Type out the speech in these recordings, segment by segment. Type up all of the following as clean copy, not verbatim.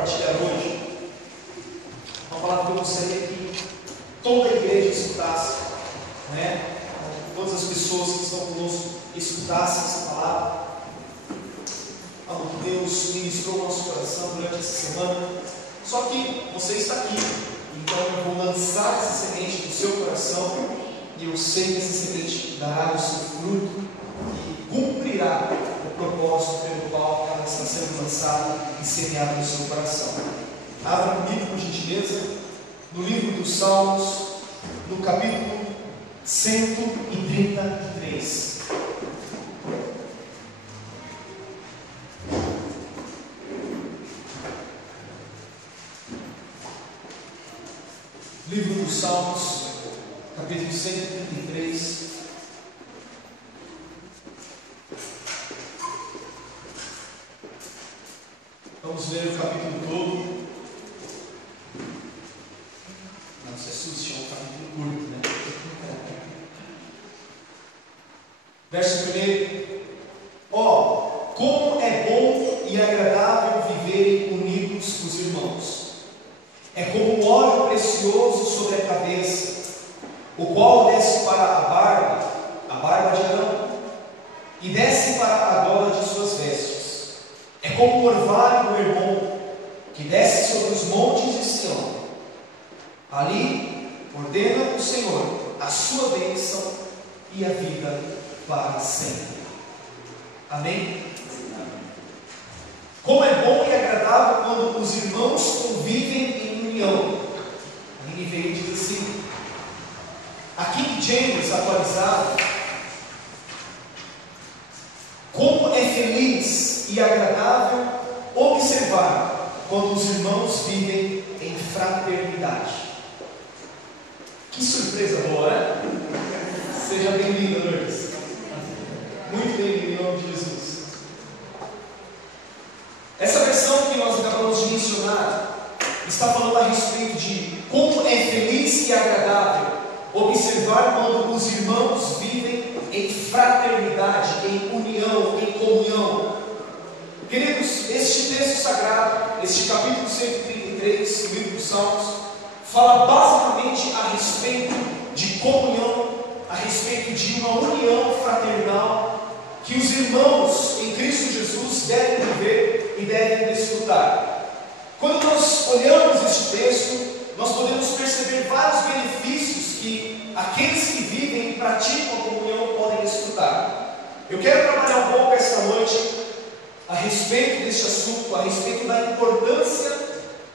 compartilhar hoje. Uma palavra que eu gostaria que toda a igreja escutasse, né? Todas as pessoas que estão conosco escutassem essa palavra. Algo que Deus ministrou no nosso coração durante essa semana. Só que você está aqui, então eu vou lançar essa semente no seu coração, e eu sei que essa semente dará o seu fruto e cumprirá o propósito pelo qual ela está sendo lançada e semeada no seu coração. Abra comigo, por gentileza, no livro dos Salmos, no capítulo 133. Livro dos Salmos, capítulo 133. Vamos ler o capítulo todo. Não se assuste, é um capítulo curto, né? Verso 1. Ó, como é bom e agradável viverem unidos os irmãos. É como um óleo precioso sobre a cabeça, o qual desce para a barba de Arão, e desce para a gola de suas vestes. É como o orvalho do Hermon, que desce sobre os montes de Sião. Ali ordena o Senhor a sua bênção e a vida para sempre. Amém? Como é bom e agradável quando os irmãos convivem em união. A NVI diz assim, a King James atualizado: como é feliz e agradável observar quando os irmãos vivem em fraternidade. Que surpresa boa, né? Seja bem-vinda, Lourdes. Muito bem-vindo em nome de Jesus. Essa versão que nós acabamos de mencionar está falando a respeito de como é feliz e agradável observar quando os irmãos vivem em fraternidade, em união, em comunhão. Queridos, este texto sagrado, este capítulo 133 do livro dos Salmos, fala basicamente a respeito de comunhão, a respeito de uma união fraternal que os irmãos em Cristo Jesus devem viver e devem desfrutar. Quando nós olhamos este texto, nós podemos perceber vários benefícios que aqueles que vivem e praticam a comunhão podem desfrutar. Eu quero trabalhar um pouco esta noite a respeito deste assunto, a respeito da importância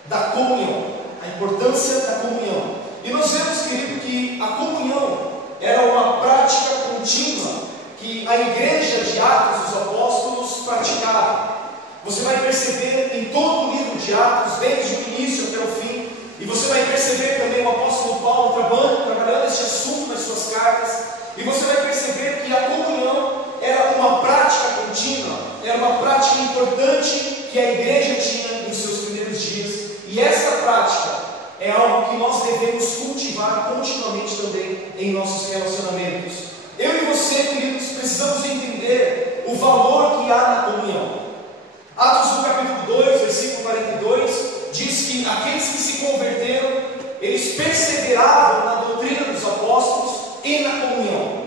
da comunhão. A importância da comunhão. E nós vemos, querido, que a comunhão era uma prática contínua que a igreja de Atos dos Apóstolos praticava. Você vai perceber em todo o livro de Atos, desde o início até o fim, e você vai perceber também o apóstolo Paulo trabalhando este assunto nas suas cartas, e você vai perceber que a comunhão era uma prática contínua, era uma prática importante que a igreja tinha nos seus primeiros dias, e essa prática é algo que nós devemos cultivar continuamente também em nossos relacionamentos. Eu e você, queridos, precisamos entender o valor que há na comunhão. Atos do capítulo 2, versículo 42, diz que aqueles que se converteram, eles perseveravam na doutrina dos apóstolos e na comunhão.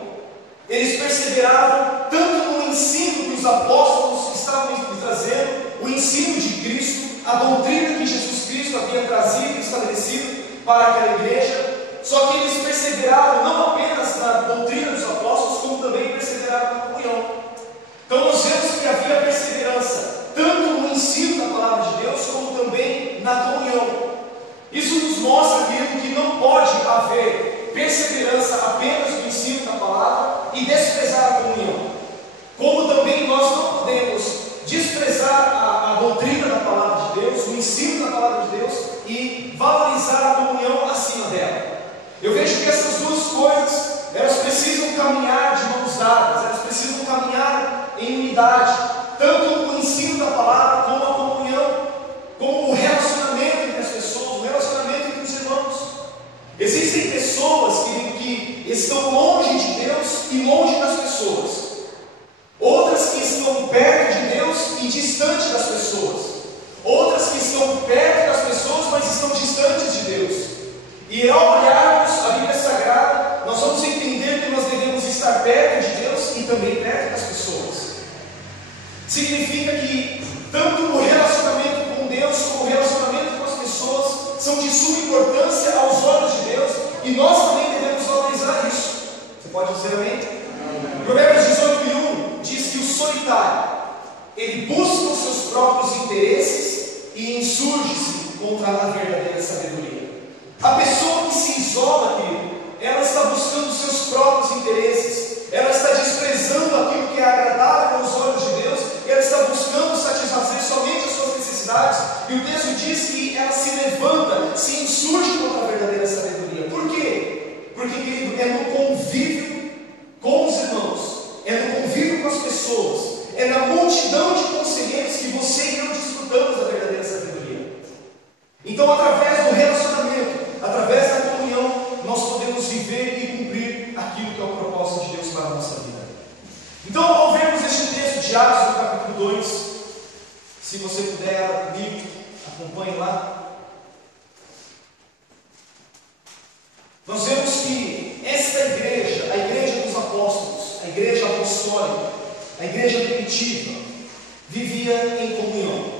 Eles perseveravam tanto no ensino que os apóstolos estavam trazendo, o ensino de Cristo, a doutrina que Jesus Cristo havia trazido e estabelecido para aquela igreja. Só que eles perseveraram não apenas na doutrina dos apóstolos, como também perseveraram na comunhão. Então nós vemos que havia perseverança tanto no ensino da palavra de Deus, como também na comunhão. Isso nos mostra, querido, que não pode haver perseverança apenas no ensino da palavra e desprezar a comunhão. Como também nós não podemos desprezar a doutrina da palavra de Deus, o ensino da palavra de Deus, e valorizar a comunhão acima dela. Eu vejo que essas duas coisas, elas precisam caminhar de mãos dadas, elas precisam caminhar em unidade, tanto o ensino da palavra como a comunhão, como o relacionamento entre as pessoas, o relacionamento entre os irmãos. Existem pessoas, querido, que estão longe de Deus e longe das pessoas, outras que estão perto de Deus e distante das pessoas, outras que estão perto das pessoas, mas estão distantes de Deus. E ao olharmos a Bíblia Sagrada, nós vamos entender que nós devemos estar perto de Deus e também perto das pessoas. Significa que tanto o relacionamento com Deus como o relacionamento com as pessoas são de suma importância aos olhos de Deus, e nós também devemos valorizar isso. Você pode dizer amém? Provérbios 18:1 diz que o solitário, ele busca os seus próprios interesses e insurge-se contra a verdadeira sabedoria. A pessoa que se isola, querido, ela está buscando os seus próprios interesses, ela está desprezando aquilo que é agradável aos olhos de Deus, ela está buscando satisfazer somente as suas necessidades, e o texto diz que ela se levanta, se insurge contra a verdadeira sabedoria. Por quê? Porque, querido, é no convívio com os irmãos, é no convívio com as pessoas, é na multidão de conselheiros que você e eu desfrutamos da verdadeira sabedoria. Então, através do relacionamento, através da comunhão, nós podemos viver e cumprir aquilo que é o propósito de Deus para a nossa vida. Então, ao vermos este texto de Atos, no capítulo 2, se você puder comigo, acompanhe lá. Nós vemos que esta igreja, a igreja dos apóstolos, a igreja apostólica, a igreja primitiva, vivia em comunhão.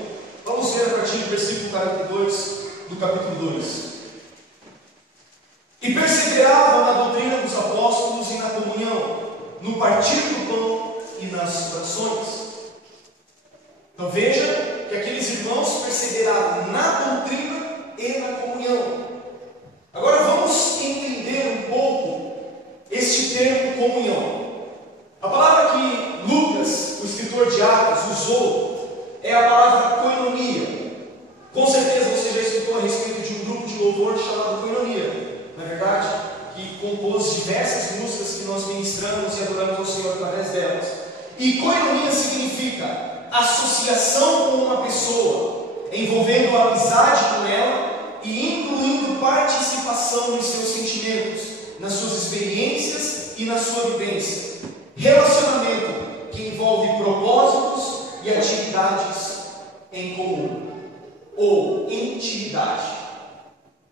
Vamos ver a partir do versículo 42 do capítulo 2. E perseveravam na doutrina dos apóstolos e na comunhão, no partir do pão e nas orações. Então veja que aqueles irmãos perseveraram na doutrina e na comunhão. Agora vamos entender um pouco este termo comunhão. A palavra que Lucas, o escritor de Atos, usou é a palavra koinonia. Com certeza você já escutou a respeito de um grupo de louvor chamado Koinonia, não é verdade? Que compôs diversas músicas que nós ministramos e adoramos ao Senhor através delas. E koinonia significa associação com uma pessoa, envolvendo a amizade com ela e incluindo participação nos seus sentimentos, nas suas experiências e na sua vivência. Relacionamento que envolve propósitos e atividades em comum, ou intimidade.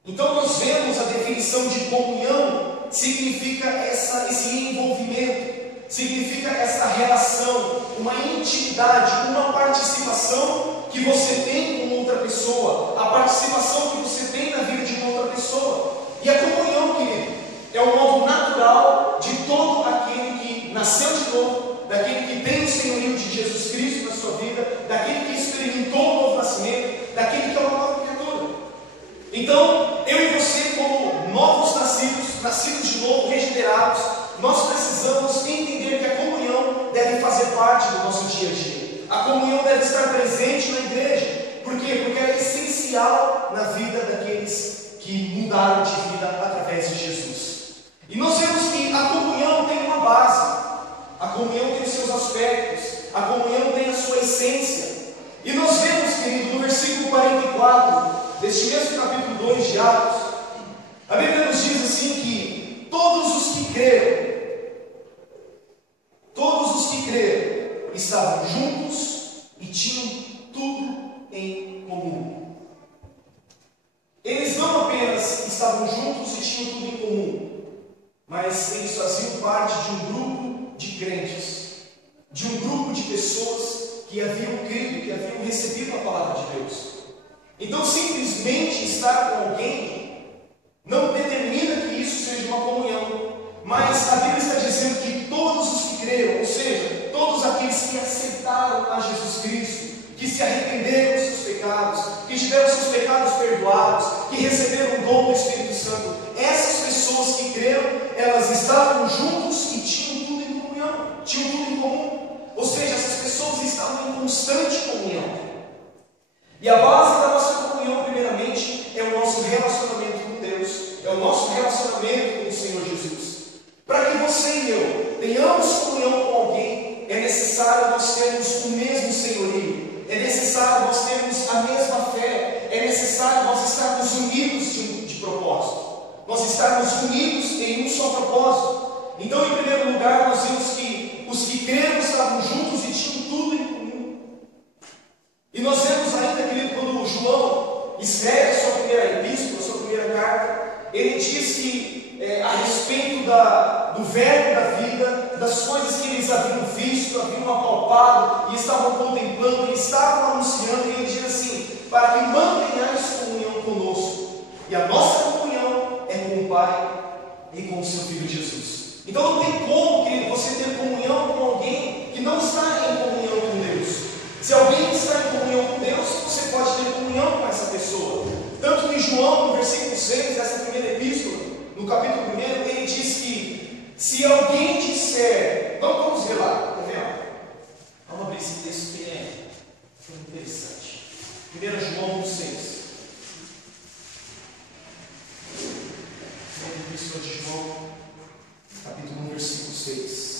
Então nós vemos a definição de comunhão, significa esse envolvimento, significa essa relação, uma intimidade, uma participação que você tem com outra pessoa, a participação que você tem na vida de uma outra pessoa. E a comunhão, querido, é o modo natural de todo aquele que nasceu de novo, daquele que tem o senhorio de Jesus Cristo na sua vida, daquele que experimentou o novo nascimento, daquele que é uma nova criatura. Então, eu e você, como novos nascidos, nascidos de novo, regenerados, nós precisamos entender que a comunhão deve fazer parte do nosso dia a dia. A comunhão deve estar presente na igreja. Por quê? Porque ela é essencial na vida daqueles que mudaram de vida através de Jesus. E nós vemos que a comunhão tem uma base, a comunhão tem os seus aspectos, a comunhão tem a sua essência. E nós vemos, querido, no versículo 44 deste mesmo capítulo 2 de Atos, a Bíblia nos diz assim que todos os que creram estavam juntos e tinham tudo em comum. Eles não apenas estavam juntos e tinham tudo em comum, mas eles faziam parte de um grupo de crentes, de um grupo de pessoas que haviam crido, que haviam recebido a palavra de Deus. Então, simplesmente estar com alguém não determina que isso seja uma comunhão, mas a Bíblia está dizendo que todos os que creram, ou seja, todos aqueles que aceitaram a Jesus Cristo, que se arrependeram dos seus pecados, que tiveram seus pecados perdoados, que receberam o dom do Espírito Santo, essas pessoas que creram, elas estavam juntos e tinham tudo em comunhão, tinham tudo em comum. Ou seja, essas pessoas estavam em constante comunhão. E a base da nossa comunhão, primeiramente, é o nosso relacionamento com Deus, é o nosso relacionamento com o Senhor Jesus. Para que você e eu tenhamos comunhão com alguém, é necessário nós termos o mesmo senhorio, é necessário nós termos a mesma fé, é necessário nós estarmos unidos de propósito, nós estarmos unidos em um só propósito. Então, em primeiro lugar, nós vemos que os que creram estavam juntos e tinham tudo em comum. E nós vemos ainda, querido, quando João, escreve a sua primeira epístola, a sua primeira carta, ele diz que a respeito do verbo da vida, das coisas que eles haviam visto, haviam apalpado e estavam contemplando, e estavam anunciando, e ele diz assim: para que mantenhais comunhão conosco, e a nossa comunhão é com o Pai e com o seu Filho Jesus. Então não tem como, querido, você ter comunhão com alguém que não está em comunhão com Deus. Se alguém está em comunhão com Deus, você pode ter comunhão com essa pessoa. Tanto que João, no versículo 6 dessa primeira epístola, no capítulo 1, ele diz que se alguém disser, vamos ver lá, tá vendo? Vamos abrir esse texto que é interessante. 1 João 6. Primeira epístola de João, capítulo 1, versículo 6.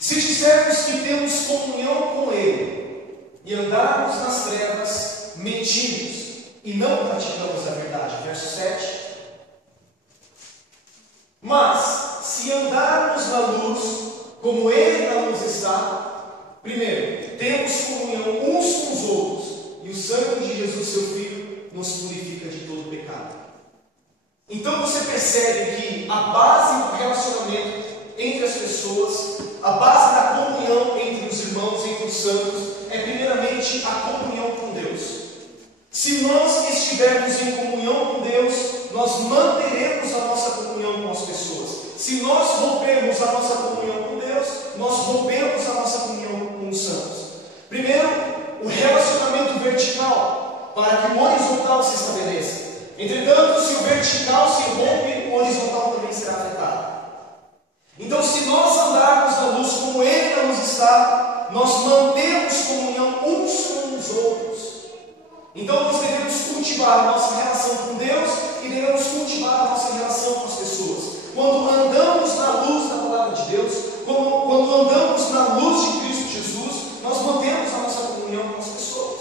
Se dissermos que temos comunhão com Ele e andarmos nas trevas, mentimos e não praticamos a verdade. Verso 7. Mas, se andarmos na luz, como Ele na luz está, primeiro, temos comunhão uns com os outros, e o sangue de Jesus, seu Filho, nos purifica de todo pecado. Então você percebe que a base do relacionamento entre as pessoas, a base da comunhão entre os irmãos, entre os santos, é primeiramente a comunhão com Deus. Se nós estivermos em comunhão com Deus, nós manteremos a nossa comunhão com as pessoas. Se nós rompermos a nossa comunhão com Deus, nós rompemos a nossa comunhão com os santos. Primeiro, o relacionamento vertical, para que o horizontal se estabeleça. Entretanto, se o vertical se rompe, o horizontal também será afetado. Então, se nós andarmos na luz como Ele na luz está, nós mantemos comunhão uns com os outros. Então, nós devemos cultivar a nossa relação com Deus e devemos cultivar a nossa relação com as pessoas. Quando andamos na luz da palavra de Deus, quando andamos na luz de Cristo Jesus, nós mantemos a nossa comunhão com as pessoas.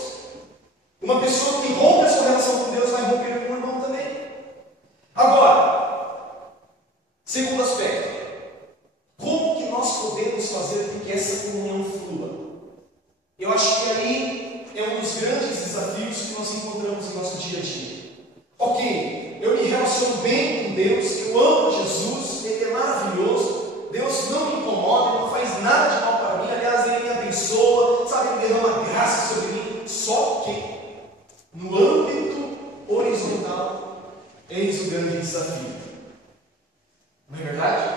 Uma pessoa que rompe a sua relação com Deus vai romper com o irmão também. Agora, segundo aspecto, como que nós podemos fazer com que essa comunhão flua? Eu acho que aí é um dos grandes desafios que nós encontramos no nosso dia a dia. Ok, eu me relaciono bem com Deus, eu amo Jesus, Ele é maravilhoso, Deus não me incomoda, Ele não faz nada de mal para mim, aliás, Ele me abençoa, sabe, Ele derrama graça sobre mim. Só que, no âmbito horizontal, eis o grande desafio. Não é verdade?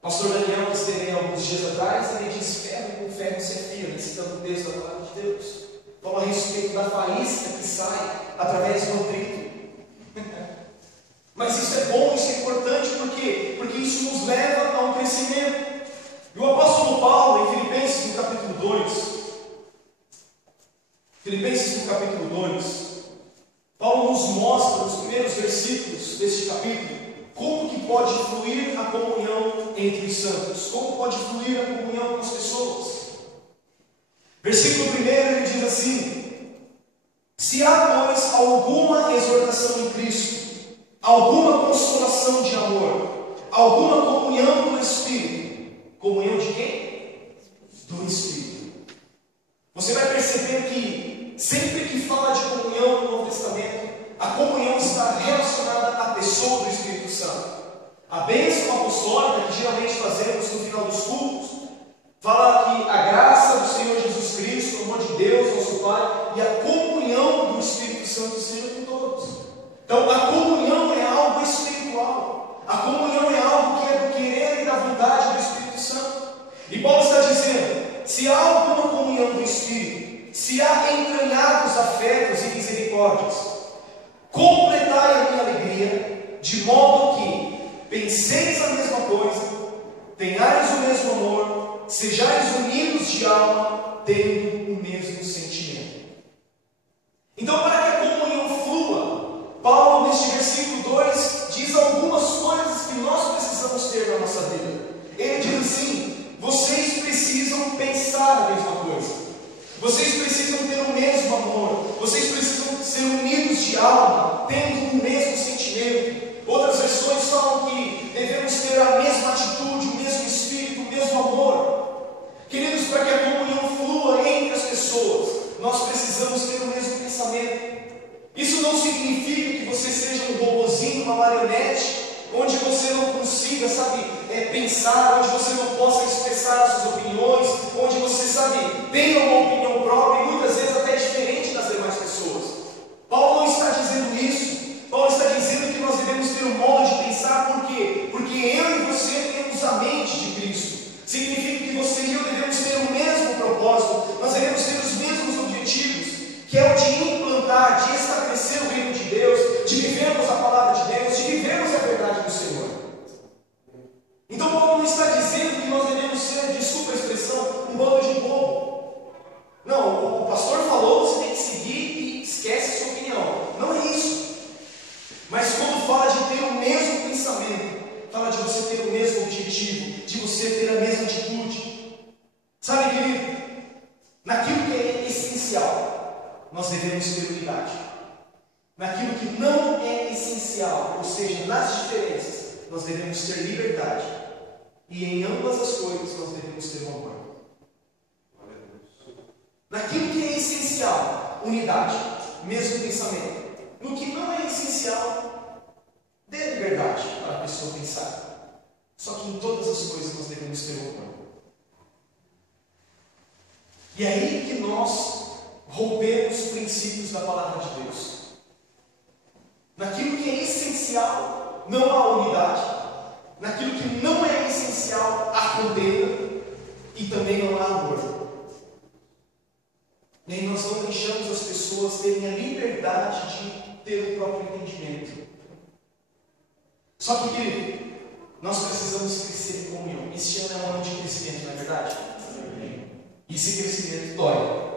O pastor Daniel, que esteve alguns dias atrás, ele disse: ferro com ferro se afia, citando o texto da palavra de Deus. Fala a respeito da faísca que sai através do atrito. Mas isso é bom, isso é importante, por quê? Porque isso nos leva a um crescimento. E o apóstolo Paulo, em Filipenses, no capítulo 2, Paulo nos mostra, nos primeiros versículos deste capítulo, como que pode fluir a comunhão entre os santos, como pode fluir a comunhão com as pessoas. Versículo 1, ele diz assim: se há, pois, alguma exortação em Cristo, alguma consolação de amor, alguma comunhão do Espírito. Comunhão de quem? Do Espírito. Você vai perceber que sempre que fala de comunhão no Novo Testamento, a comunhão está relacionada à pessoa do Espírito Santo. A bênção apostólica que geralmente fazemos no final dos cultos fala que a graça do Senhor Jesus Cristo, o amor de Deus, nosso Pai, e a comunhão do Espírito Santo seja com todos. Então, a comunhão é algo espiritual. A comunhão é algo que é do querer e da vontade do Espírito Santo. E Paulo está dizendo: se há alguma comunhão do Espírito, se há entranhados afetos e misericórdias, completai a minha alegria, de modo que penseis a mesma coisa, tenhais o mesmo amor, sejais unidos de alma, tendo o mesmo sentimento. Então, para que a comunhão flua, Paulo, neste versículo 2, diz algumas coisas que nós precisamos ter na nossa vida. Ele diz assim: vocês precisam pensar a mesma coisa, vocês precisam ter o mesmo amor, vocês precisam ser unidos de alma, tendo o mesmo sentimento. Outras versões falam que devemos ter a mesma atitude, o mesmo espírito, o mesmo amor. Queridos, para que a comunhão flua entre as pessoas, consiga, sabe, pensar, onde você não possa expressar as suas opiniões, onde você, sabe, tenha uma opinião própria e muitas vezes até diferente das demais pessoas. Paulo não está dizendo isso. Paulo está dizendo que nós devemos ter um modo de pensar. Por quê? Porque eu e você temos a mente de Cristo. Significa que você e eu devemos ter o mesmo propósito, nós devemos ter os mesmos objetivos, que é o de implantar, de estabelecer o reino de Deus, de vivermos a palavra de Deus, de vivermos a verdade do Senhor. Então Paulo não está dizendo que nós devemos ser, desculpa a expressão, um bando de bobo. Não, o pastor falou, você tem que seguir e esquece a sua opinião. Não é isso. Mas quando fala de ter o mesmo pensamento, fala de você ter o mesmo objetivo, de você ter a mesma atitude. Sabe, querido, naquilo que é essencial, nós devemos ter unidade. Naquilo que não é essencial, ou seja, nas diferenças, nós devemos ter liberdade. E em ambas as coisas nós devemos ter um amor. Naquilo que é essencial, unidade, mesmo pensamento. No que não é essencial, dê liberdade para a pessoa pensar. Só que em todas as coisas nós devemos ter um amor. E é aí que nós rompemos os princípios da palavra de Deus. Naquilo que é essencial, não há unidade. Naquilo que não é essencial, há contenda. E também não há amor. E aí nós não deixamos as pessoas terem a liberdade de ter o próprio entendimento. Só que, querido, nós precisamos crescer em comunhão. Este ano é um ano de crescimento, não é verdade? E esse crescimento dói.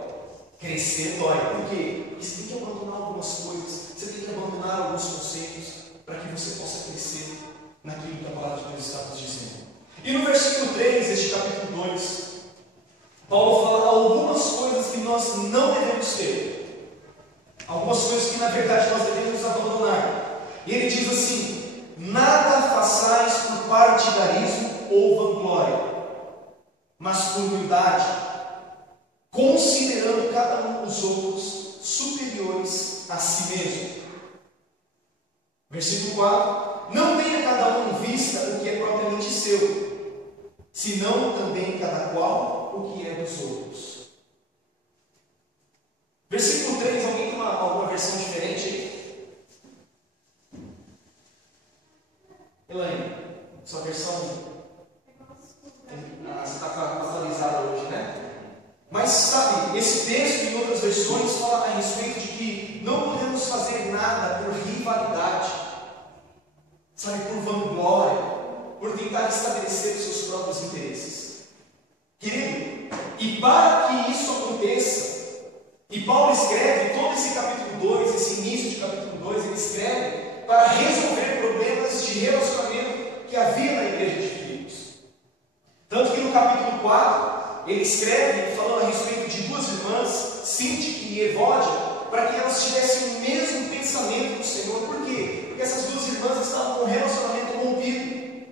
Crescer dói. Por quê? Porque você tem que abandonar algumas coisas. Você tem que abandonar alguns conceitos para que você possa crescer naquilo que a palavra de Deus está nos dizendo. E no versículo 3, deste capítulo 2, Paulo fala algumas coisas que nós não devemos ter. Algumas coisas que na verdade nós devemos abandonar. E ele diz assim: nada façais por partidarismo ou vanglória, mas por humildade, considerando cada um dos outros superiores a si mesmo. Versículo 4: não tenha cada um em vista o que é propriamente seu, senão também cada qual o que é dos outros. Versículo 3, alguém tem alguma versão diferente aí? Elaine, sua versão? Você está atualizada hoje, né? Mas sabe, esse texto em outras versões fala a respeito de que não podemos fazer nada por rivalidade, sabe, por vanglória, por tentar estabelecer os seus próprios interesses. Querido, e para que isso aconteça, e Paulo escreve todo esse capítulo 2, esse início de capítulo 2, ele escreve para resolver problemas de relacionamento que havia na igreja de Filipos. Tanto que no capítulo 4, ele escreve falando a respeito de duas irmãs, Síntique e Evódia, para que elas tivessem o mesmo pensamento do Senhor. Por quê? Porque essas duas irmãs estavam com um relacionamento rompido.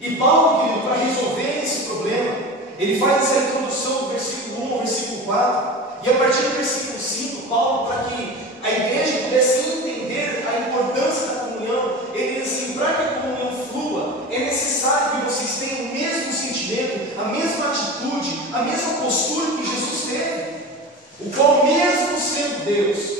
E Paulo, querido, para resolver esse problema, ele faz essa introdução do versículo 1 ao versículo 4, e a partir do versículo 5, Paulo, para que a igreja pudesse entender a importância da comunhão, ele diz assim: para que a comunhão flua, é necessário que vocês tenham o mesmo sentimento, a mesma atitude, a mesma postura que Jesus teve, o qual mesmo sendo Deus,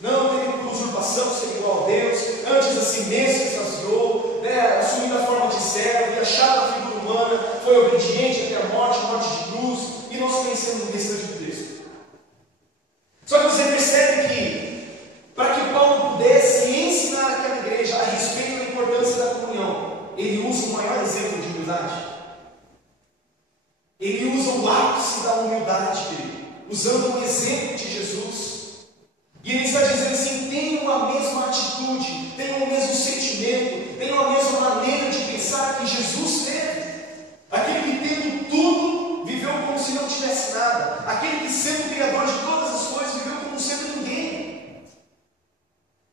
não teve por usurpação ser igual a Deus, antes a si mesmo se esvaziou, assumindo a forma de servo, e achado a figura humana, foi obediente até a morte de cruz, e nós conhecemos o restante do texto. Só que você percebe que, para que Paulo pudesse ensinar aquela igreja a respeito da importância da comunhão, ele usa o maior exemplo de humildade. Ele usa o ápice da humildade dele, usando o exemplo de Jesus. E ele está dizendo assim: tenham a mesma atitude, tenham o mesmo sentimento, tenham a mesma maneira de pensar que Jesus teve. Aquele que tendo tudo, viveu como se não tivesse nada. Aquele que sendo o Criador de todas as coisas, viveu como sendo ninguém.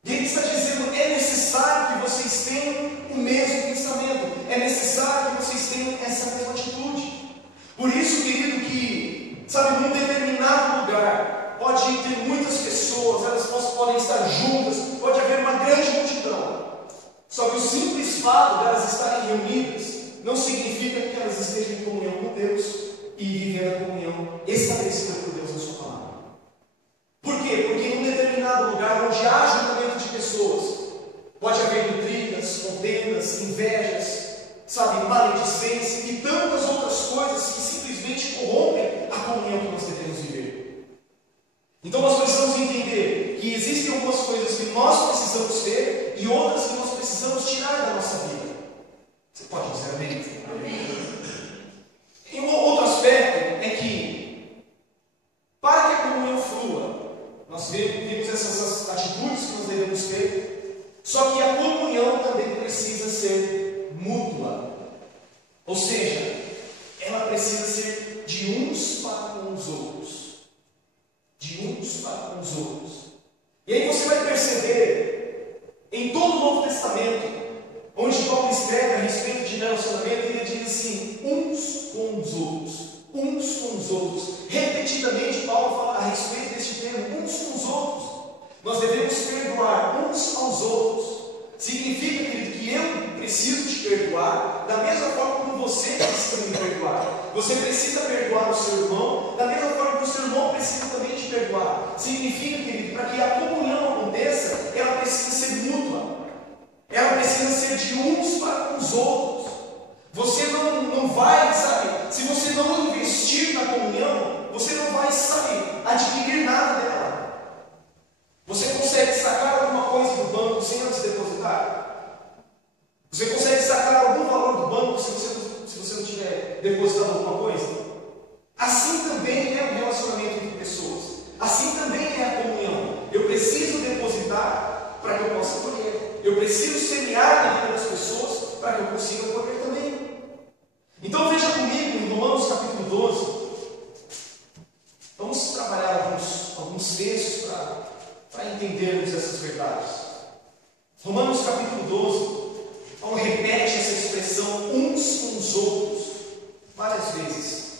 E ele está dizendo: é necessário que vocês tenham o mesmo pensamento, é necessário que vocês tenham essa mesma atitude. Por isso, querido, que, sabe, num determinado lugar, pode ter muitas pessoas, elas podem estar juntas, pode haver uma grande multidão. Só que o simples fato de elas estarem reunidas não significa que elas estejam em comunhão com Deus e vivendo a comunhão estabelecida por Deus na sua palavra. Por quê? Porque em um determinado lugar onde há ajuntamento de pessoas, pode haver intrigas, contendas, invejas, sabe, maledicência e tantas outras coisas que simplesmente corrompem a comunhão que nós devemos viver. Então nós precisamos entender que existem algumas coisas que nós precisamos ter e outras que nós precisamos tirar da nossa vida. Você pode dizer amém? Amém. E um outro aspecto é que, para que a comunhão flua, nós vimos essas atitudes que nós devemos ter, só que a comunhão também precisa ser mútua. Ou seja, ela precisa ser de uns para com os outros. De uns para com os outros. E aí você vai perceber, em todo o Novo Testamento, onde Paulo escreve a respeito de relacionamento, ele diz assim, uns com os outros. Uns com os outros. Repetidamente, Paulo fala a respeito deste termo, uns com os outros. Nós devemos perdoar uns aos outros. Significa, querido, que eu preciso te perdoar da mesma forma como você precisa me perdoar. Você precisa perdoar o seu irmão da mesma forma que o seu irmão precisa também te perdoar. Significa, querido, para que a comunhão aconteça, ela precisa ser mútua. Ela precisa ser de uns para com os outros. Você não vai, sabe, se você não investir na comunhão, você não vai, sabe, adquirir nada dela. Você consegue sacar alguma coisa do banco sem antes depositar? Você consegue sacar algum valor do banco se você não tiver depositado alguma coisa? Assim também é o relacionamento entre pessoas. Assim também é a comunhão. Eu preciso depositar para que eu possa colher. Eu preciso semear na vida das pessoas para que eu consiga colher também. Então veja comigo em Romanos capítulo 12. Vamos trabalhar alguns textos para entendermos essas verdades. Romanos capítulo 12, Paulo repete essa expressão uns com os outros várias vezes.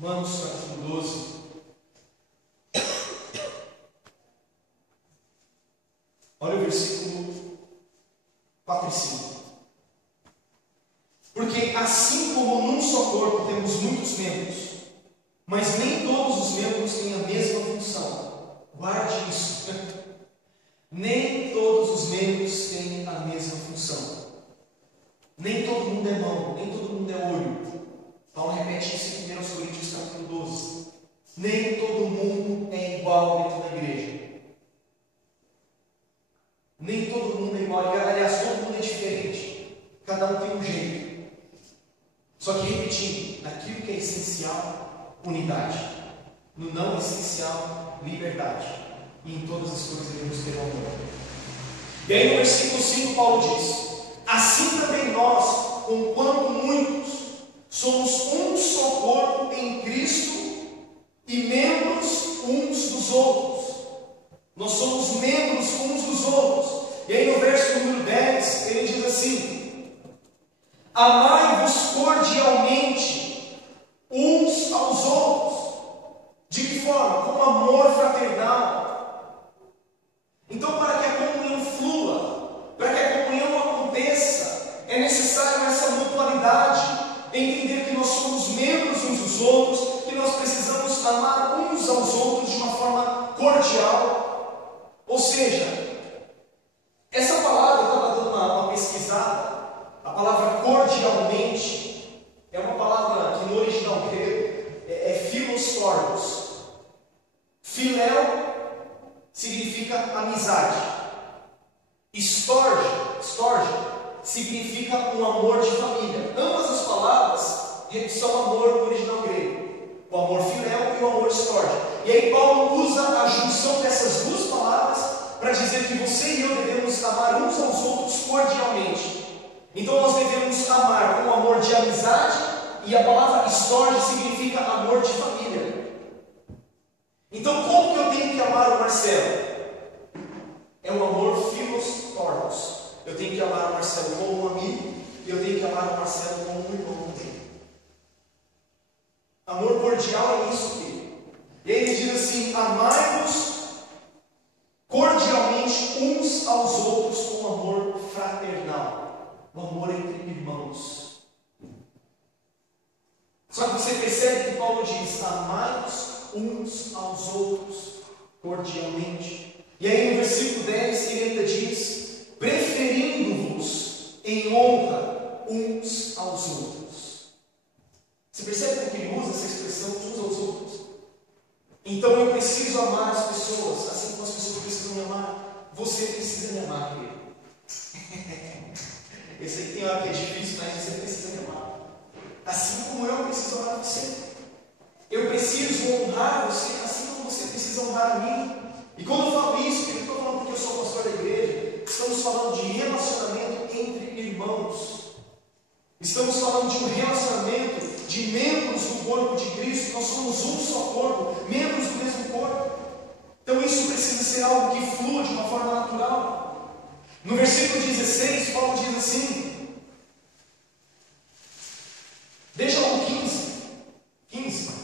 Romanos capítulo 12. Olha o versículo 4 e 5. Porque assim como num só corpo temos muitos membros, mas nem todos os membros têm a mesma função. Guarde isso. Nem todos os membros têm a mesma função. Nem todo mundo é mão, nem todo mundo é olho. Paulo repete isso em 1 Coríntios capítulo 12. Nem todo mundo é igual dentro da igreja. Nem todo mundo é igual. Aliás, todo mundo é diferente. Cada um tem um jeito. Só que repetindo, naquilo que é essencial, unidade. No não essencial, liberdade. E em todas as coisas devemos ter amor. E aí no versículo 5 Paulo diz: assim também nós, conquanto muitos, somos um só corpo em Cristo e membros uns dos outros. Nós somos membros uns dos outros. E aí no verso número 10, ele diz assim: amai-vos cordialmente uns aos outros. De que forma? Com amor fraternal. Então, para que a comunhão flua, para que a comunhão aconteça, é necessário essa mutualidade. Entender que nós somos membros uns dos outros, que nós precisamos amar uns aos outros de uma forma cordial. Ou seja, essa palavra, eu estava dando uma pesquisada, a palavra cordialmente é uma palavra que no original grego é philos. Filéu significa amizade. Storge significa um amor de família. Ambas as palavras são amor no original grego. O amor filéu e o amor storge. E aí Paulo usa a junção dessas duas palavras para dizer que você e eu devemos amar uns aos outros cordialmente. Então nós devemos amar com amor de amizade, e a palavra storge significa amor de família. Então como que eu tenho que amar o Marcelo? É um amor philos. Eu tenho que amar o Marcelo como um amigo, e eu tenho que amar o Marcelo como um irmão dele. Amor cordial é isso, querido. E ele diz assim: amai-vos fraternal, o amor entre irmãos. Só que você percebe que Paulo diz: amai-vos uns aos outros cordialmente. E aí no versículo 10 ele ainda diz: preferindo-vos em honra uns aos outros. Você percebe como que ele usa essa expressão uns aos outros? Então eu preciso amar as pessoas, assim como as pessoas precisam me amar. Você precisa me amar, querido. Esse aí tem hora que é difícil, mas você precisa me amar. Assim como eu preciso amar você. Eu preciso honrar você, assim como você precisa honrar a mim. E quando eu falo isso, eu não estou falando porque eu sou pastor da igreja. Estamos falando de relacionamento entre irmãos. Estamos falando de um relacionamento de membros do corpo de Cristo. Nós somos um só corpo, membros do mesmo corpo. Então isso precisa ser algo que flua de uma forma natural. No versículo 16, Paulo diz assim, veja o 15.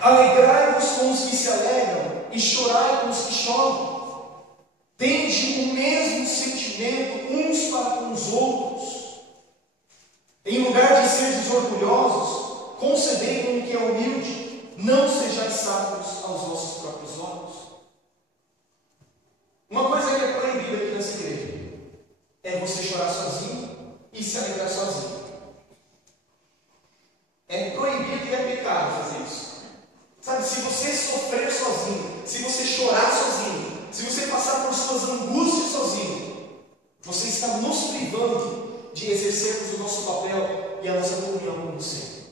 Alegrai-vos com os que se alegram e chorai com os que choram. Tende o mesmo sentimento uns para com os outros. Em lugar de seres orgulhosos, concedei com o que é humilde, não sejais sábios aos vossos próprios olhos. Uma coisa que é proibida aqui nessa igreja é você chorar sozinho e se alegrar sozinho. É proibido e é pecado fazer isso. Sabe, se você sofrer sozinho, se você chorar sozinho, se você passar por suas angústias sozinho, você está nos privando de exercermos o nosso papel e a nossa comunhão com o Senhor.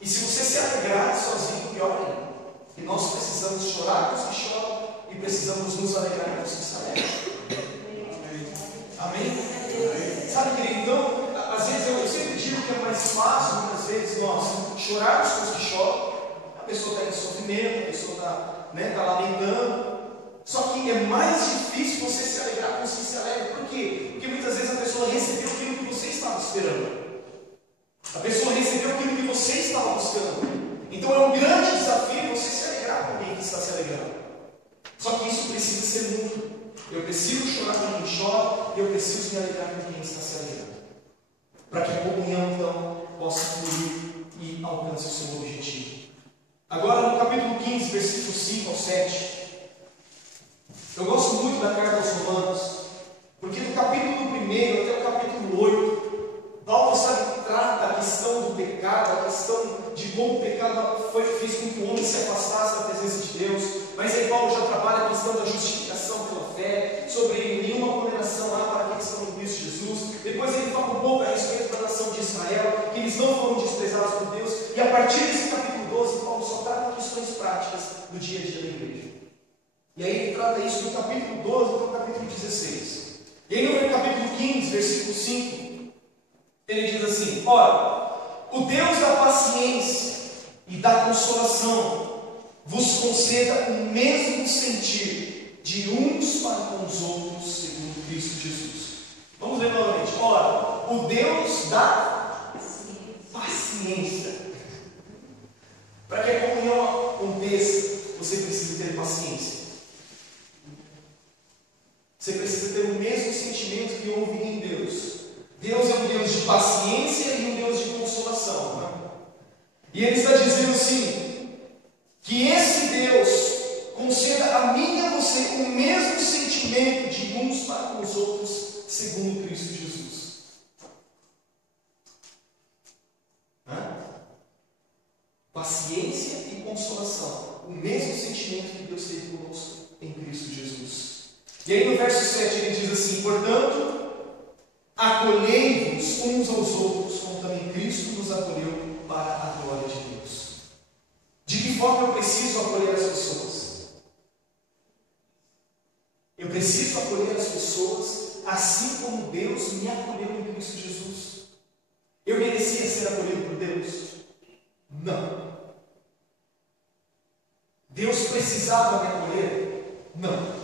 E se você se alegrar sozinho, pior ainda. E nós precisamos chorar com os que choram e precisamos nos alegrar com os que se alegram. Amém? Sabe, querido, então, às vezes eu sempre digo que é mais fácil, muitas vezes, nós chorarmos com os que choram. A pessoa está em sofrimento, a pessoa está lamentando. Só que é mais difícil você se alegrar com os que se alegram. Por quê? Porque muitas vezes a pessoa recebeu aquilo que você estava esperando. A pessoa recebeu aquilo que você estava buscando. Então é um grande desafio você se alegrar com alguém que está se alegrando. Só que isso precisa ser mútuo. Eu preciso chorar com quem chora e eu preciso me alegrar com quem está se alegrando. Para que a comunhão então possa fluir e alcance o seu objetivo. Agora no capítulo 15, versículos 5 ao 7. Eu gosto muito da carta aos Romanos, porque do capítulo 1 até o capítulo 8, Paulo trata a questão do pecado, a questão de como o pecado fez com que o homem se afastasse da presença de Deus. Mas aí Paulo já trabalha a questão da justificação pela fé, sobre nenhuma condenação há para aqueles que estão em Cristo Jesus. Depois ele fala um pouco a respeito da nação de Israel, que eles não foram desprezados por Deus. E a partir desse capítulo 12, Paulo só trata questões práticas do dia a dia da igreja. E aí ele trata isso do capítulo 12 até o capítulo 16. E aí no capítulo 15, versículo 5, ele diz assim: ora, o Deus da paciência e da consolação vos conceda o mesmo sentir de uns para com os outros, segundo Cristo Jesus. Vamos ler novamente. Ora, o Deus da paciência. Para que a comunhão aconteça, você precisa ter paciência. Você precisa ter o mesmo sentimento que houve em Deus. Deus é um Deus de paciência e um Deus de consolação. Né? E Ele está dizendo assim, que esse Deus conceda a mim e a você o mesmo sentimento de uns para com os outros, segundo Cristo Jesus. Paciência e consolação. O mesmo sentimento que Deus teve conosco em Cristo Jesus. E aí no verso 7 ele diz assim: portanto, acolhei-vos uns aos outros, como também Cristo nos acolheu para a glória de Deus. De que forma eu preciso acolher as pessoas? Eu preciso acolher as pessoas assim como Deus me acolheu em Cristo Jesus. Eu merecia ser acolhido por Deus? Não. Deus precisava me acolher? Não.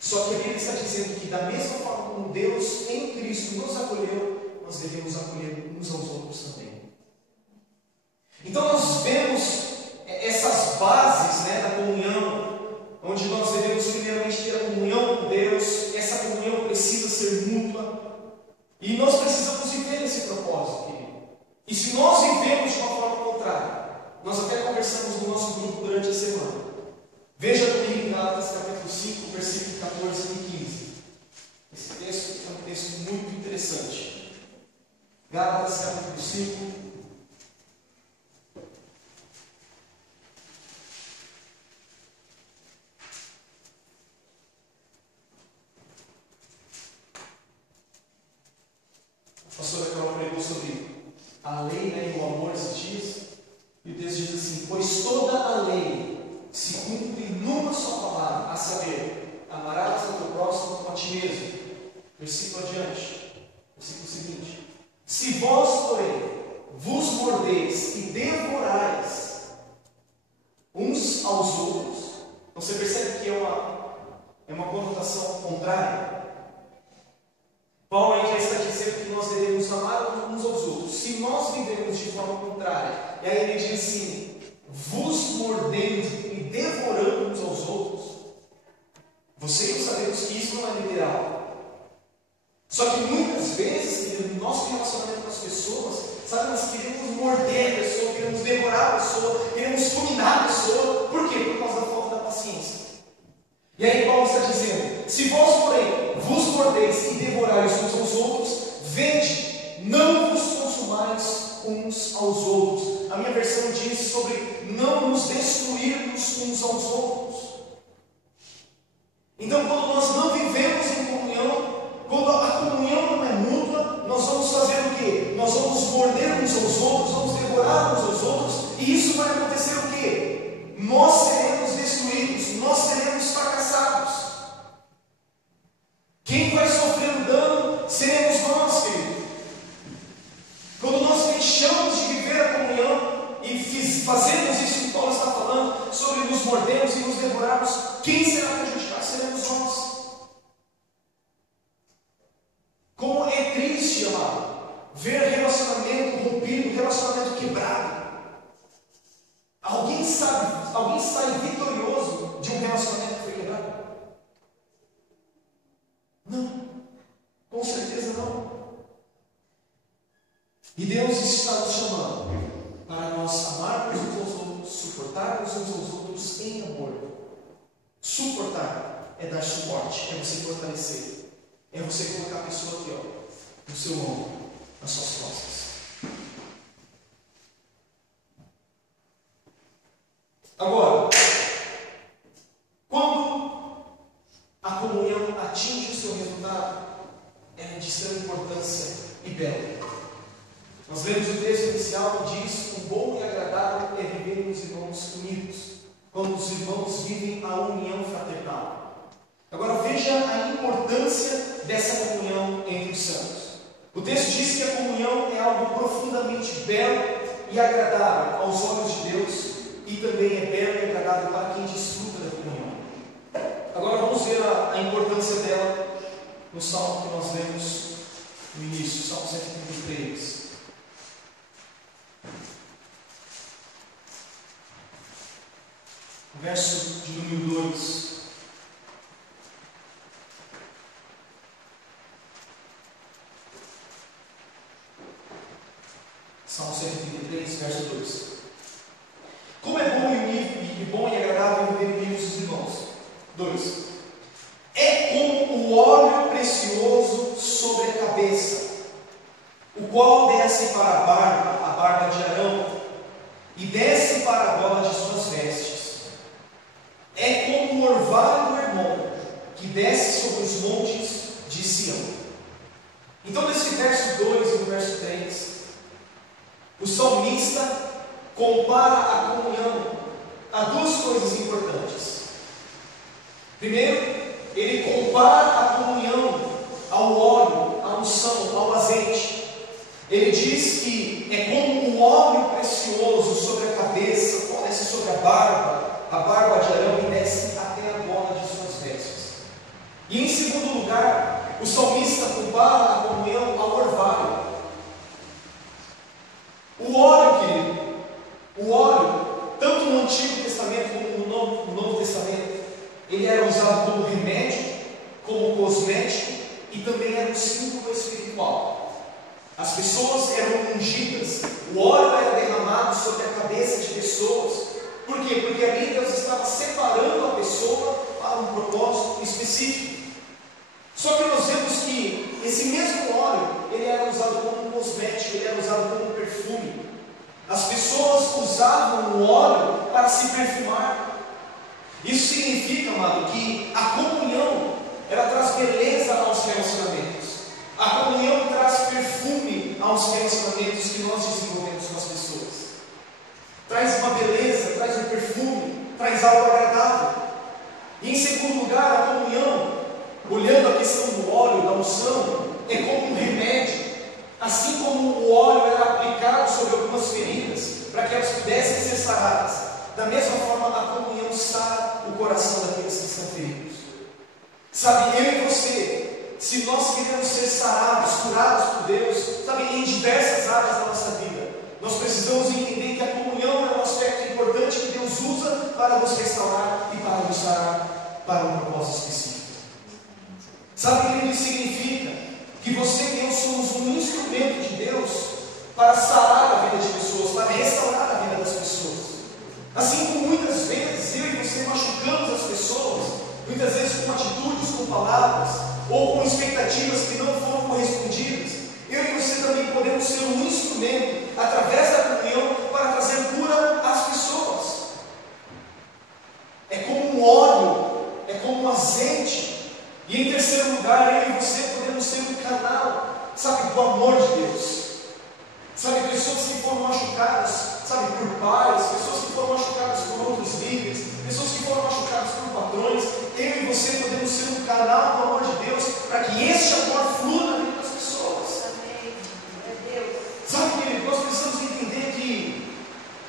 Só que a Bíblia está dizendo que da mesma forma como Deus em Cristo nos acolheu, nós devemos acolher uns aos outros também. Então nós vemos essas bases da comunhão, onde nós devemos primeiramente ter a comunhão com Deus, essa comunhão precisa ser mútua. E nós precisamos viver esse propósito, querido. E se nós vivemos de uma forma contrária, nós até conversamos no nosso grupo durante a semana. Veja comigo em Gálatas capítulo 5, versículo 14 e 15. Esse texto é um texto muito interessante. Gálatas capítulo 5. A pastora Carol pregou sobre a lei, e o amor esses dias. E o texto diz assim: pois toda a lei se cumpre numa só palavra, a saber, amarás ao teu próximo como a ti mesmo. Versículo adiante, versículo seguinte: se vós, porém, vos mordeis e devorais uns aos outros. Então você percebe que é uma conotação contrária. Paulo aí já está dizendo que nós devemos amar uns aos outros. Se nós vivemos de forma contrária, e aí ele diz assim: vos mordendo e devorando uns aos outros. Você e eu sabemos que isso não é literal. Só que muitas vezes, no nosso relacionamento com as pessoas, sabe, nós queremos morder a pessoa, queremos devorar a pessoa, queremos fulminar a pessoa. Por quê? Por causa da falta da paciência. E aí Paulo está dizendo: se vós, porém, vos mordeis e devorais uns aos outros, vede, não vos consumais uns aos outros. A minha versão diz sobre não nos destruirmos uns aos outros. Então, quando nós não vivemos em comunhão, quando a comunhão não é mútua, nós vamos fazer o quê? Nós vamos morder uns aos outros, vamos devorar uns aos outros, e isso vai acontecer o quê? Nós seremos destruídos, nós seremos fracassados. Quem vai sofrer o dano seremos nós, querido. Quando nós deixamos de viver a comunhão e fazemos isso que Paulo está falando, sobre nos mordermos e nos devorarmos, quem será prejudicado? Seremos nós. Como é triste, amado, ver relacionamento rompido, relacionamento quebrado. Alguém sai vitorioso de um relacionamento que foi quebrado? Não, com certeza não. E Deus está nos chamando para nós amarmos uns aos outros, suportarmos uns aos outros em amor. Suportar é dar suporte, é você fortalecer, é você colocar a pessoa aqui, ó, no seu ombro, nas suas costas. Agora, quando a comunhão atinge o seu resultado, ela é de extrema importância e bela. Nós lemos o texto inicial que diz: o bom e agradável é viverem os irmãos unidos, quando os irmãos vivem a união fraternal. Agora veja a importância dessa comunhão entre os santos. O texto diz que a comunhão é algo profundamente belo e agradável aos olhos de Deus, e também é belo e agradável para quem desfruta da comunhão. Agora vamos ver a importância dela no salmo que nós lemos no início, Salmo 133. Verso de número 2. Salmo 133, verso 2. Como é bom e agradável viver unidos os irmãos. 2. É como o óleo precioso sobre a cabeça, o qual desce para a barba de Arão, e desce para a gola de suas vestes. É como o orvalho do Hermon, que desce sobre os montes de Sião. Então, nesse verso 2 e no verso 3, o salmista compara a comunhão a duas coisas importantes. Primeiro, ele compara a comunhão ao óleo, à unção, ao azeite. Ele diz que é como um óleo precioso sobre a cabeça, qual desce sobre a barba de Arão, e desce até a gola de suas vestes. E em segundo lugar, o salmista compara a comunhão ao orvalho. O óleo, querido, o óleo, tanto no Antigo Testamento como no Novo Testamento, ele era usado como remédio, como cosmético As pessoas eram ungidas, o óleo era derramado sobre a cabeça de pessoas. Por quê? Porque ali Deus estava separando a pessoa para um propósito específico. Só que nós vemos que esse mesmo óleo, ele era usado como um cosmético, ele era usado como um perfume. As pessoas usavam o óleo para se perfumar. Isso significa, amado, que a comunhão, ela traz beleza aos relacionamentos. A comunhão traz perfume aos relacionamentos que nós desenvolvemos com as pessoas. Traz uma beleza, traz um perfume, traz algo agradável. E em segundo lugar, a comunhão, olhando a questão do óleo, da unção, é como um remédio. Assim como o óleo era aplicado sobre algumas feridas, para que elas pudessem ser saradas, da mesma forma a comunhão sara o coração daqueles que estão feridos. Sabe, eu e você, se nós queremos ser sarados, curados por Deus, sabe, em diversas áreas da nossa vida, nós precisamos entender que a comunhão é um aspecto importante que Deus usa para nos restaurar e para nos sarar para um propósito específico. Sabe o que isso significa? Que você e eu somos um instrumento de Deus para sarar a vida de pessoas, para restaurar a vida das pessoas. Assim como muitas vezes eu e você machucamos as pessoas, muitas vezes com atitudes, com palavras, ou com expectativas que não foram correspondidas, eu e você também podemos ser um instrumento, através da comunhão, para trazer cura às pessoas. É como um óleo, é como um azeite. E em terceiro lugar, eu e você podemos ser um canal, sabe, do amor de Deus. Sabe, pessoas que foram machucadas, sabe, por pais, pessoas que foram machucadas por outros líderes, pessoas que foram machucadas por patrões. Eu e você podemos ser um canal do amor de Deus, para que este amor flua na vida das pessoas. Amém. É Deus. Sabe, querido, nós precisamos entender que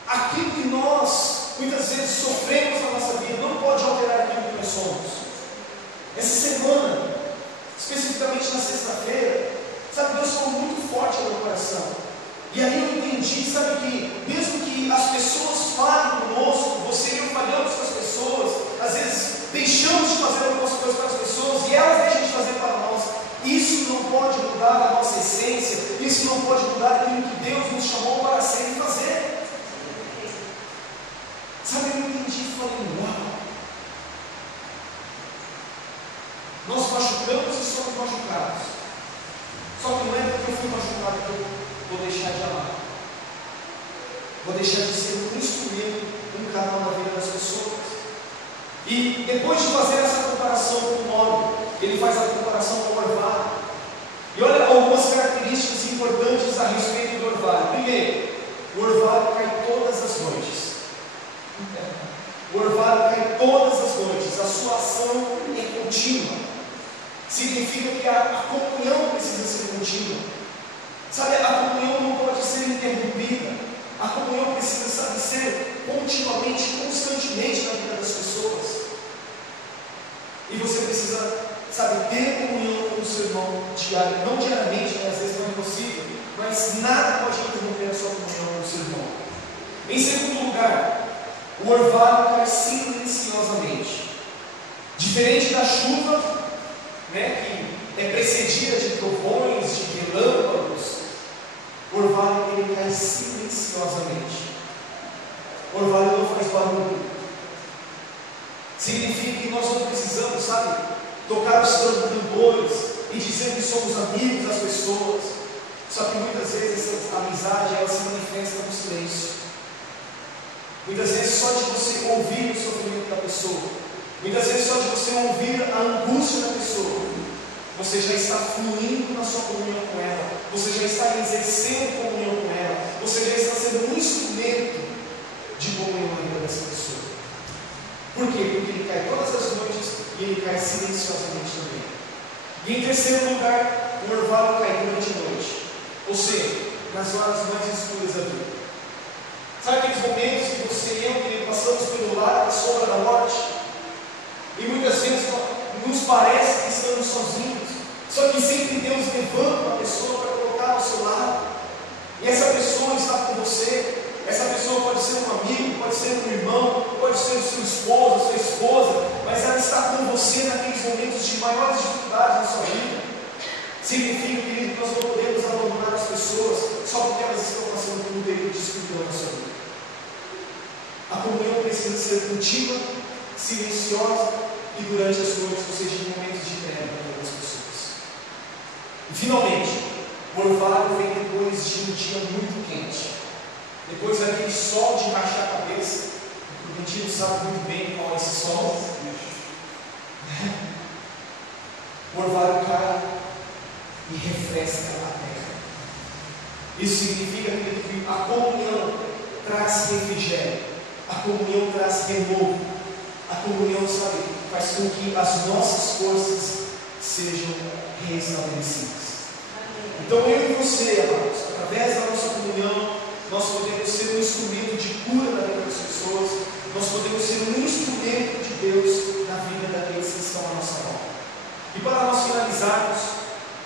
aquilo que nós muitas vezes sofremos na nossa vida não pode alterar aquilo que nós somos. Essa semana, especificamente na sexta-feira, sabe, Deus falou muito forte no meu coração. E aí eu entendi, sabe, que mesmo que as pessoas falem conosco, você e eu falhamos com as pessoas, às vezes deixamos de fazer algumas coisas para as pessoas e elas deixam de fazer para nós. Isso não pode mudar a nossa essência, isso não pode mudar aquilo que Deus nos chamou para ser e fazer. Sabe, eu entendi e falei, uau! Nós machucamos e somos machucados. Só que não é porque eu fui machucado que eu vou deixar de amar. Vou deixar de ser um instrumento, um canal na vida das pessoas. E depois de fazer essa comparação com o óleo, ele faz a comparação com o orvalho. E olha algumas características importantes a respeito do orvalho. Primeiro, o orvalho cai todas as noites. O orvalho cai todas as noites. A sua ação é contínua. Significa que a comunhão precisa ser contínua. Sabe, a comunhão não pode ser interrompida. A comunhão precisa, sabe, ser continuamente, constantemente na vida das pessoas. E você precisa, sabe, ter comunhão com o seu irmão diário. Não diariamente, né? Às vezes não é possível, mas nada pode interromper a sua comunhão com o seu irmão. Em segundo lugar, o orvalho cai silenciosamente. Diferente da chuva, né, que é precedida de trovões, de relâmpagos, o orvalho ele cai silenciosamente. O orvalho não faz barulho. Significa que nós não precisamos, sabe, tocar os tambores e dizer que somos amigos das pessoas. Só que muitas vezes essa amizade ela se manifesta no silêncio. Muitas vezes só de você ouvir o sofrimento da pessoa, muitas vezes só de você ouvir a angústia da pessoa, você já está fluindo na sua comunhão com ela, você já está exercendo comunhão com ela, você já está sendo um instrumento de comunhão na vida dessa pessoa. Por quê? Porque ele cai todas as noites e ele cai silenciosamente também. E em terceiro lugar, o orvalho cai durante a noite, ou seja, nas horas mais escuras da vida. Sabe aqueles momentos que você e eu, querido, passamos pelo lado da sombra da morte? E muitas vezes nos parece que estamos sozinhos. Só que sempre Deus levanta uma pessoa para colocar ao seu lado. E essa pessoa está com você. Essa pessoa pode ser um amigo, pode ser um irmão, pode ser o seu esposo, sua esposa, mas ela está com você naqueles momentos de maiores dificuldades na sua vida. Significa, querido, que nós não podemos abandonar as pessoas. precisa ser contínua, silenciosa e durante as noites, ou seja, em momentos de treva para outras pessoas. E finalmente, o orvalho vem depois de um dia muito quente, depois daquele sol de rachar a cabeça. O Argentino sabe muito bem qual é esse sol. O orvalho cai e refresca a terra. Isso significa que a comunhão traz refrigério, a comunhão traz renovo, a comunhão, sabe, faz com que as nossas forças sejam restabelecidas. Então eu e você, amados, através da nossa comunhão, nós podemos ser um instrumento de cura na vida das pessoas, nós podemos ser um instrumento de Deus na vida daqueles que estão à nossa volta. E para nós finalizarmos,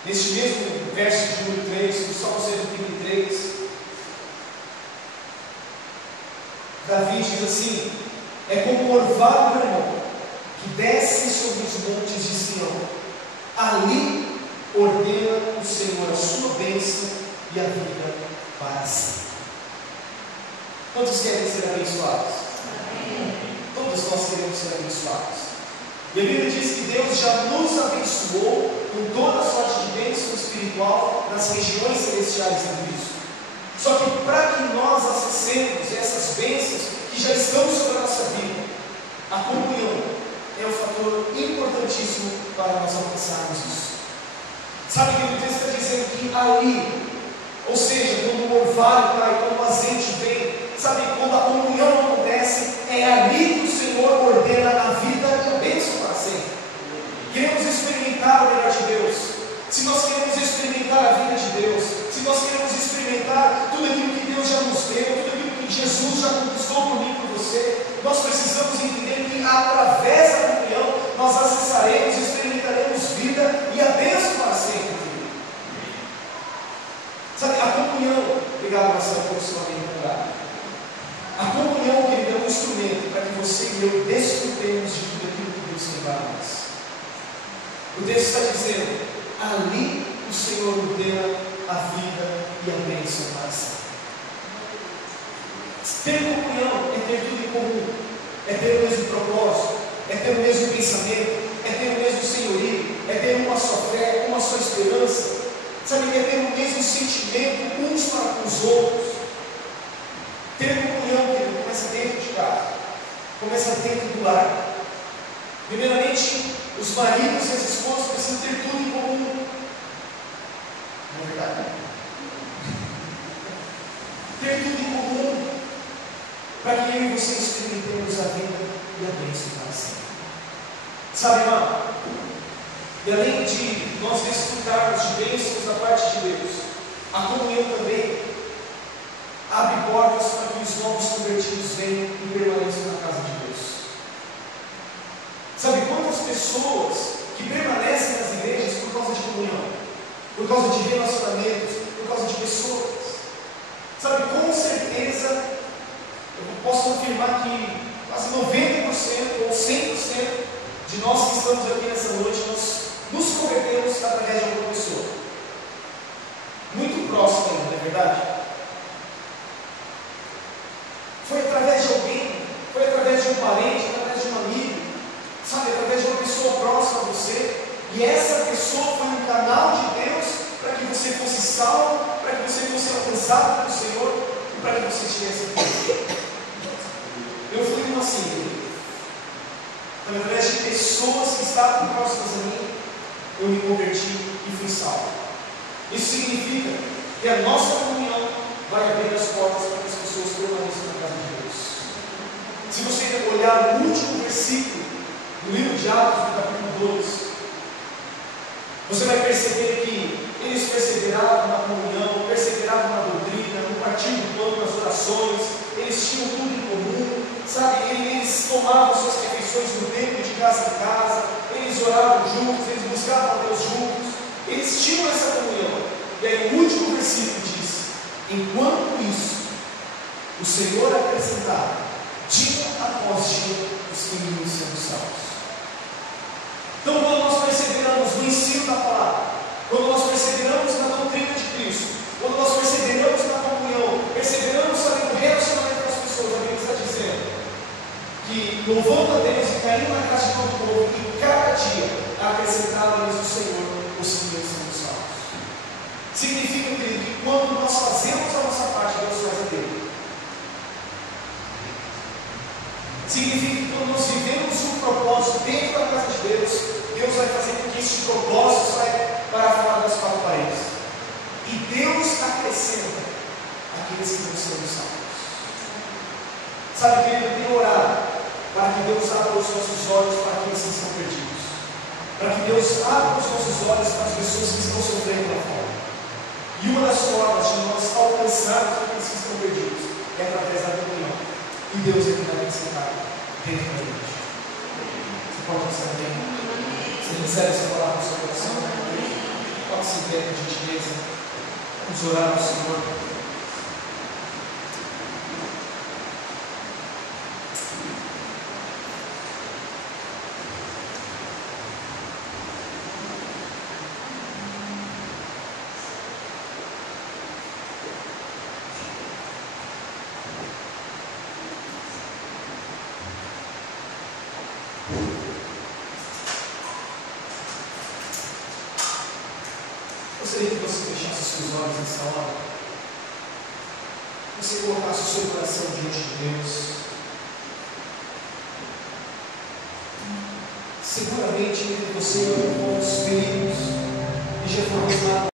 neste mesmo verso de número 3, no Salmo 133, Davi diz assim: é como o orvalho do irmão que desce sobre os montes de Sião, ali ordena o Senhor a sua bênção e a vida para si. Quantos querem ser abençoados? Amém. Todos nós queremos ser abençoados. E a Bíblia diz que Deus já nos abençoou com toda sorte de bênção espiritual nas regiões celestiais em Cristo. Só que para que nós acessemos essas bênçãos que já estão sobre a nossa vida, a comunhão é um fator importantíssimo para nós alcançarmos isso. Sabe que o texto está dizendo que ali, ou seja, quando o orvalho cai, quando o azeite vem, sabe, quando a comunhão acontece, é ali que o Senhor ordena a vida e a bênção para sempre. Queremos experimentar o melhor de Deus. Se nós queremos experimentar a vida de Deus, se nós queremos experimentar tudo aquilo que Deus já nos deu, tudo aquilo que Jesus já conquistou por mim e por você, nós precisamos entender que através da comunhão nós acessaremos, experimentaremos vida e a bênção para sempre. Sabe, a comunhão, obrigado Marcelo por seu amigo lugar. A comunhão, querido, é um instrumento para que você e eu desfrutemos de tudo aquilo que Deus tem para nós. O texto está dizendo: ali o Senhor ordena a vida e a bênção para sempre. Ter comunhão é ter tudo em comum, é ter o mesmo propósito, é ter o mesmo pensamento, é ter o mesmo senhorio, é ter uma só fé, uma só esperança, sabe, é ter o mesmo sentimento uns para com os outros. Ter comunhão, querido, começa dentro de casa, começa dentro do lar. Primeiramente, os maridos e as esposas precisam ter tudo em comum. Não é verdade? Ter tudo em comum, para que eu e você experimentemos a vida e a bênção para sempre. Sabe, irmão? E além de nós desfrutarmos de bênçãos da parte de Deus, a comunhão também abre portas para que os novos convertidos venham e permaneçam na casa de Deus. Sabe quantas pessoas que permanecem nas igrejas por causa de comunhão, por causa de relacionamentos, por causa de pessoas? Sabe, com certeza, eu posso afirmar que quase 90% ou 100% de nós que estamos aqui nessa noite, nós nos convertemos através de alguma pessoa. Muito próxima ainda, não é verdade? Foi através de alguém, foi através de um parente, através de um amigo, sabe, através de uma pessoa próxima a você, e essa pessoa foi um canal de Deus para que você fosse salvo, para que você fosse alcançado pelo Senhor e para que você estivesse aqui. Eu fui uma assim, através de pessoas que estavam próximas a mim, eu me converti e fui salvo. Isso significa que a nossa comunhão vai abrir as portas para que as pessoas permaneçam na casa de Deus. Se você olhar no último versículo do livro de Atos, no capítulo 2, você vai perceber que eles perseveravam na comunhão, perseveravam na doutrina, no partir do pão, nas orações, eles tinham tudo em comum, sabe? Eles tomavam suas refeições no templo, de casa em casa, eles oravam juntos, eles buscavam a Deus juntos, eles tinham essa comunhão. E aí o último versículo diz: enquanto isso, o Senhor acrescentava dia após dia os que iam sendo salvos. Então, quando nós perseveramos no ensino da palavra, quando nós perseveramos na doutrina de Cristo, quando nós perseveramos na comunhão, perseveramos também no relacionamento com as pessoas, a Bíblia está dizendo querido, que quando nós fazemos a nossa parte, Deus faz a dele. Significa que quando nós vivemos um propósito dentro da casa de Deus, Deus vai fazer com que esse propósito saia para fora das quatro paredes. E Deus acrescenta aqueles que não são salvos. Sabe, querido, eu tenho orado para que Deus abra os nossos olhos para aqueles que estão perdidos. Para que Deus abra os nossos olhos para as pessoas que estão sofrendo lá fora. E uma das formas de nós alcançarmos aqueles que estão perdidos é através da comunhão. E Deus é que vai acrescentar dentro da gente. Você pode estar bem? Você recebe essa palavra no seu coração? Pode se ver com gentileza. Vamos orar ao Senhor. Gostaria que você fechasse seus olhos nessa hora. Você colocasse o seu coração diante de Deus. Seguramente entre você e os perigos e já foram